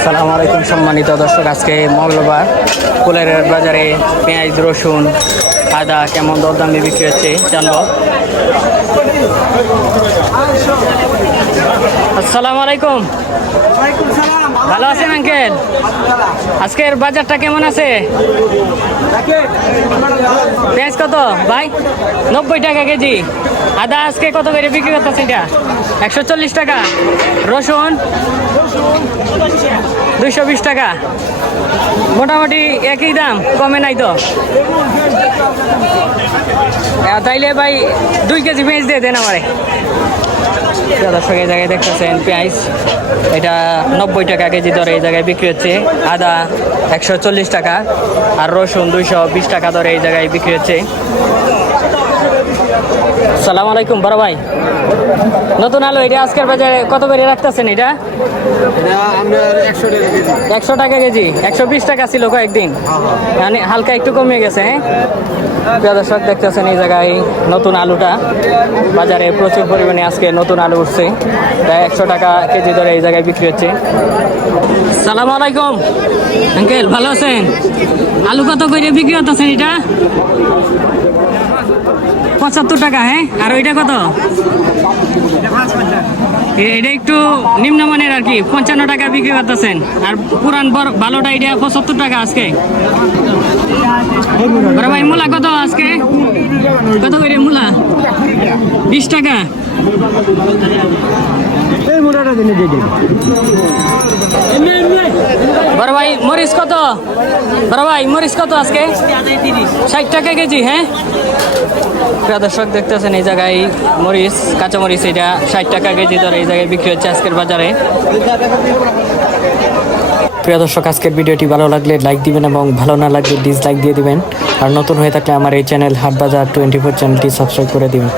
সালাম আলাইকুম সম্মানিত দর্শক আজকে মঙ্গলবার ফুলের বাজারে পেঁয়াজ রসুন আদা কেমন দরদামে বিক্রি হচ্ছে জানব। আসসালামু আলাইকুম। ভালো আছেন? আঙ্কেল? আজকের বাজারটা কেমন আছে? পেঁয়াজ কত? ভাই নব্বই টাকা কেজি। আদা আজকে কত করে বিক্রি করতেছে এটা? একশো চল্লিশ টাকা। রসুন? দুইশো বিশ টাকা। মোটামুটি একই দাম, কমে নাই তো। তাইলে ভাই দুই কেজি পেঁয়াজ দিয়ে দেন আমারে। দর্শক, এই জায়গায় দেখতেছেন পেঁয়াজ। এটা নব্বই টাকা কেজি দরে এই জায়গায় বিক্রি হচ্ছে। আদা একশো চল্লিশ টাকা আর রসুন দুইশো বিশ টাকা দরে এই জায়গায় বিক্রি হচ্ছে। সালাম আলাইকুম বড় ভাই। নতুন আলু এটা আজকের বাজারে কত করে রাখতেছেন এটা? একশো টাকা কেজি। একশো বিশ টাকা ছিল কয়েকদিন। মানে হালকা একটু কমে গেছে হ্যাঁ? দর্শক দেখতেছেন এই জায়গায় নতুন আলুটা। বাজারে প্রচুর পরিমাণে আজকে নতুন আলু উঠছে। প্রায় একশো টাকা কেজি ধরে এই জায়গায় বিক্রি হচ্ছে। সালাম আলাইকুম। আঙ্কেল ভালো আছেন? আলু কত করে বিক্রি হতেছেন এটা? পঁচাত্তর টাকা হ্যাঁ? আর ওইটা কত? এটা একটু নিম্নমানের আর কি, পঞ্চান্ন টাকা বিক্রি করতেছেন। আর পুরান ভালোটা এটা পঁচাত্তর টাকা আজকে। ভাই, মূলা কত আজকে? কত করে মূলা? বিশ টাকা। বড় ভাই, মরিচ কত? বড় ভাই, মরিচ কত আজকে? ষাট টাকা কেজি হ্যাঁ? প্রিয় দর্শক দেখতেছেন এই জায়গায় মরিচ, কাঁচা মরিচ, এটা ষাট টাকা কেজি ধরে এই জায়গায় বিক্রি হচ্ছে আজকের বাজারে। প্রিয় দর্শক, আজকের ভিডিওটি ভালো লাগলে লাইক দিবেন এবং ভালো না লাগলে ডিসলাইক দিয়ে দিবেন। আর নতুন হয়ে থাকলে আমার এই চ্যানেল হাট বাজার টোয়েন্টি ফোর চ্যানেলটি সাবস্ক্রাইব করে দিবেন।